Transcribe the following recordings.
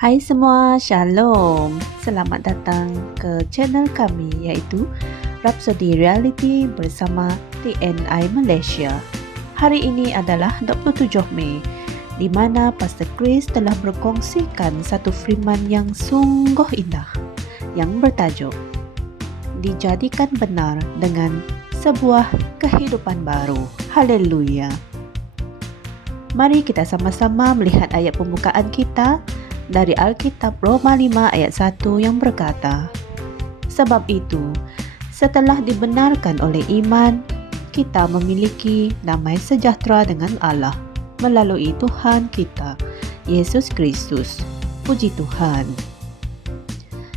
Hai semua, Shalom. Selamat datang ke channel kami iaitu Rhapsody Reality bersama TNI Malaysia. Hari ini adalah 27 Mei di mana Pastor Chris telah berkongsikan satu firman yang sungguh indah yang bertajuk Dijadikan Benar dengan Sebuah Kehidupan Baru. Haleluya. Mari kita sama-sama melihat ayat pembukaan kita dari Alkitab Roma 5 ayat 1 yang berkata, sebab itu, setelah dibenarkan oleh iman, kita memiliki damai sejahtera dengan Allah melalui Tuhan kita, Yesus Kristus. Puji Tuhan.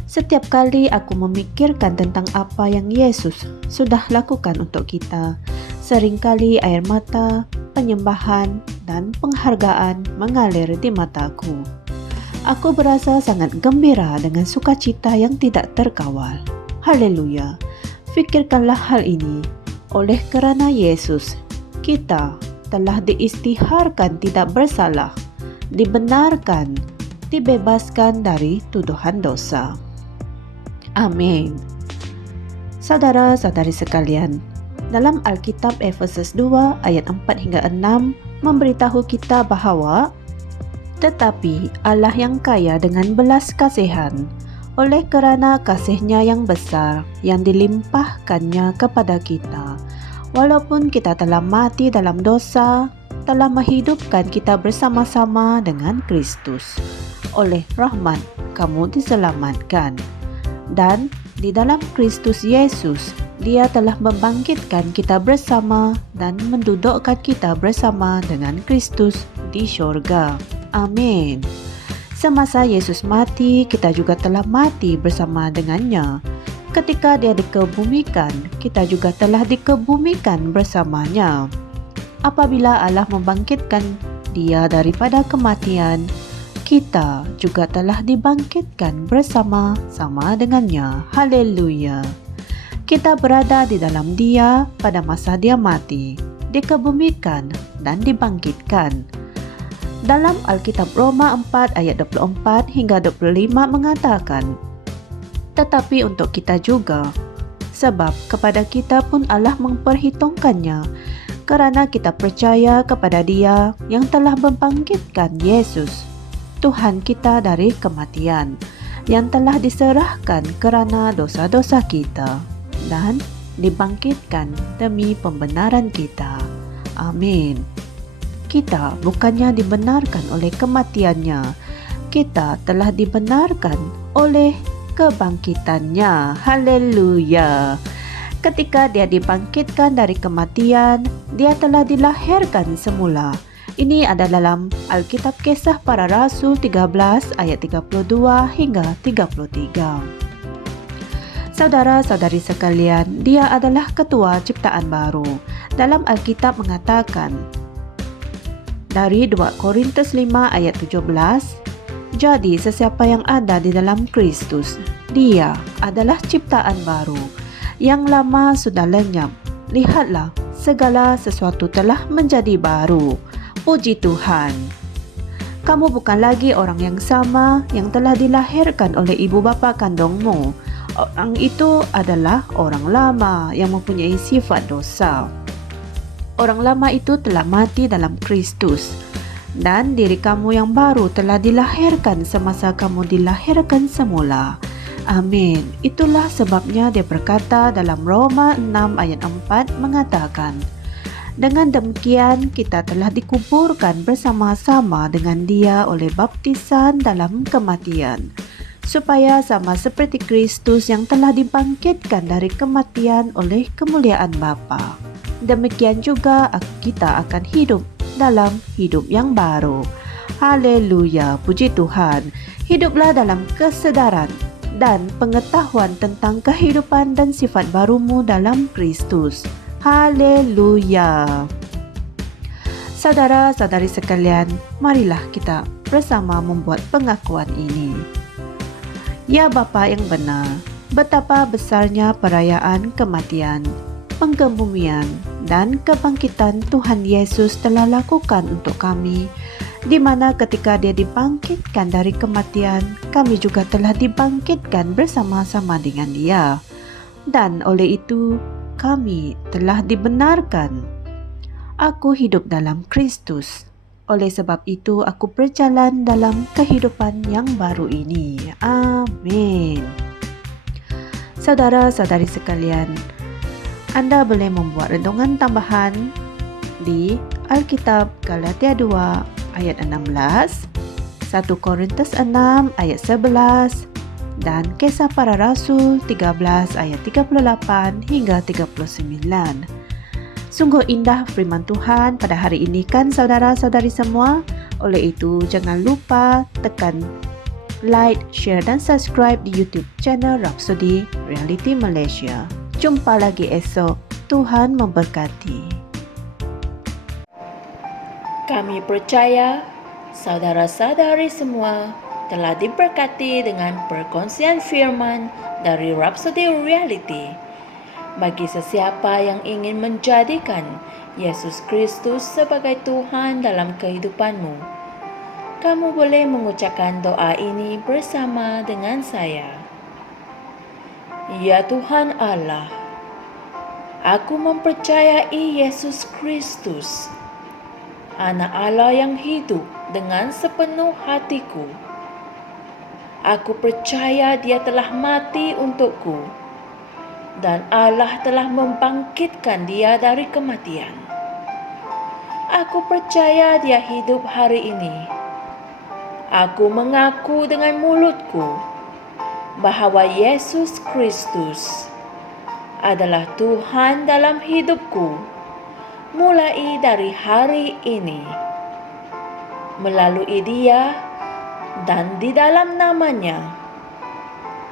Setiap kali aku memikirkan tentang apa yang Yesus sudah lakukan untuk kita, seringkali air mata, penyembahan, dan penghargaan mengalir di mataku. Aku berasa sangat gembira dengan sukacita yang tidak terkawal. Haleluya. Fikirkanlah hal ini. Oleh kerana Yesus, kita telah diisytiharkan tidak bersalah, dibenarkan, dibebaskan dari tuduhan dosa. Amin. Saudara-saudari sekalian, dalam Alkitab Efesus 2 ayat 4 hingga 6 memberitahu kita bahawa tetapi Allah yang kaya dengan belas kasihan, oleh kerana kasih-Nya yang besar yang dilimpahkannya kepada kita, walaupun kita telah mati dalam dosa, telah menghidupkan kita bersama-sama dengan Kristus. Oleh rahmat, kamu diselamatkan. Dan di dalam Kristus Yesus, Dia telah membangkitkan kita bersama dan mendudukkan kita bersama dengan Kristus di syurga. Amin. Semasa Yesus mati, kita juga telah mati bersama dengannya. Ketika Dia dikebumikan, kita juga telah dikebumikan bersamanya. Apabila Allah membangkitkan Dia daripada kematian, kita juga telah dibangkitkan bersama-sama dengannya. Haleluya. Kita berada di dalam Dia pada masa Dia mati, dikebumikan dan dibangkitkan. Dalam Alkitab Roma 4 ayat 24 hingga 25 mengatakan, tetapi untuk kita juga, sebab kepada kita pun Allah memperhitungkannya, kerana kita percaya kepada Dia yang telah membangkitkan Yesus, Tuhan kita dari kematian, yang telah diserahkan kerana dosa-dosa kita, dan dibangkitkan demi pembenaran kita. Amin. Kita bukannya dibenarkan oleh kematiannya, kita telah dibenarkan oleh kebangkitannya. Haleluya. Ketika Dia dibangkitkan dari kematian, Dia telah dilahirkan semula. Ini ada dalam Alkitab Kisah Para Rasul 13 ayat 32 hingga 33. Saudara-saudari sekalian, Dia adalah ketua ciptaan baru. Dalam Alkitab mengatakan, dari 2 Korintus 5 ayat 17, jadi sesiapa yang ada di dalam Kristus, dia adalah ciptaan baru. Yang lama sudah lenyap. Lihatlah, segala sesuatu telah menjadi baru. Puji Tuhan. Kamu bukan lagi orang yang sama yang telah dilahirkan oleh ibu bapa kandungmu. Orang itu adalah orang lama yang mempunyai sifat dosa. Orang lama itu telah mati dalam Kristus, dan diri kamu yang baru telah dilahirkan semasa kamu dilahirkan semula. Amin. Itulah sebabnya Dia berkata dalam Roma 6 ayat 4 mengatakan, dengan demikian kita telah dikuburkan bersama-sama dengan Dia oleh baptisan dalam kematian, supaya sama seperti Kristus yang telah dibangkitkan dari kematian oleh kemuliaan Bapa, demikian juga kita akan hidup dalam hidup yang baru. Haleluya, puji Tuhan. Hiduplah dalam kesedaran dan pengetahuan tentang kehidupan dan sifat barumu dalam Kristus. Haleluya. Saudara-saudari sekalian, marilah kita bersama membuat pengakuan ini. Ya Bapa yang benar, betapa besarnya perayaan kematian, pengkebumian, dan kebangkitan Tuhan Yesus telah lakukan untuk kami di mana ketika dia dibangkitkan dari kematian, kami juga telah dibangkitkan bersama-sama dengan dia. Dan oleh itu, kami telah dibenarkan. Aku hidup dalam Kristus. Oleh sebab itu, aku berjalan dalam kehidupan yang baru ini. Amin. Saudara-saudari sekalian, Anda boleh membuat renungan tambahan di Alkitab Galatia 2 ayat 16, 1 Korintus 6 ayat 11, dan Kisah Para Rasul 13 ayat 38 hingga 39. Sungguh indah firman Tuhan pada hari ini kan saudara-saudari semua. Oleh itu jangan lupa tekan like, share dan subscribe di YouTube channel Rhapsody Reality Malaysia. Jumpa lagi esok. Tuhan memberkati. Kami percaya saudara-saudari semua telah diberkati dengan perkongsian firman dari Rhapsody Reality. Bagi sesiapa yang ingin menjadikan Yesus Kristus sebagai Tuhan dalam kehidupanmu, kamu boleh mengucapkan doa ini bersama dengan saya. Ya Tuhan Allah, aku mempercayai Yesus Kristus, Anak Allah yang hidup dengan sepenuh hatiku. Aku percaya Dia telah mati untukku dan Allah telah membangkitkan Dia dari kematian. Aku percaya Dia hidup hari ini. Aku mengaku dengan mulutku bahawa Yesus Kristus adalah Tuhan dalam hidupku mulai dari hari ini. Melalui Dia dan di dalam nama-Nya,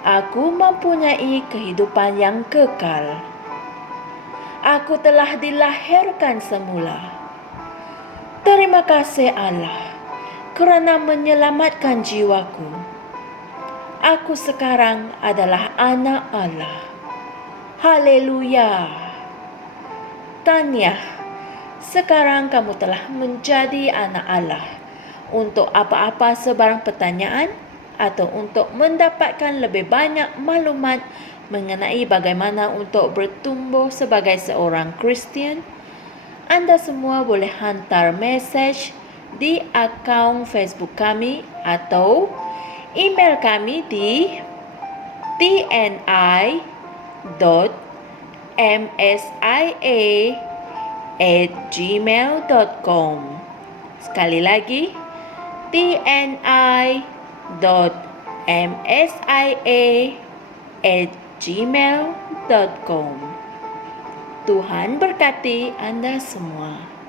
aku mempunyai kehidupan yang kekal. Aku telah dilahirkan semula. Terima kasih Allah kerana menyelamatkan jiwaku. Aku sekarang adalah anak Allah. Haleluya. Tahniah, sekarang kamu telah menjadi anak Allah. Untuk apa-apa sebarang pertanyaan atau untuk mendapatkan lebih banyak maklumat mengenai bagaimana untuk bertumbuh sebagai seorang Kristian, anda semua boleh hantar mesej di akaun Facebook kami atau email kami di tni.msia@gmail.com. Sekali lagi, tni.msia@gmail.com. Tuhan berkati anda semua.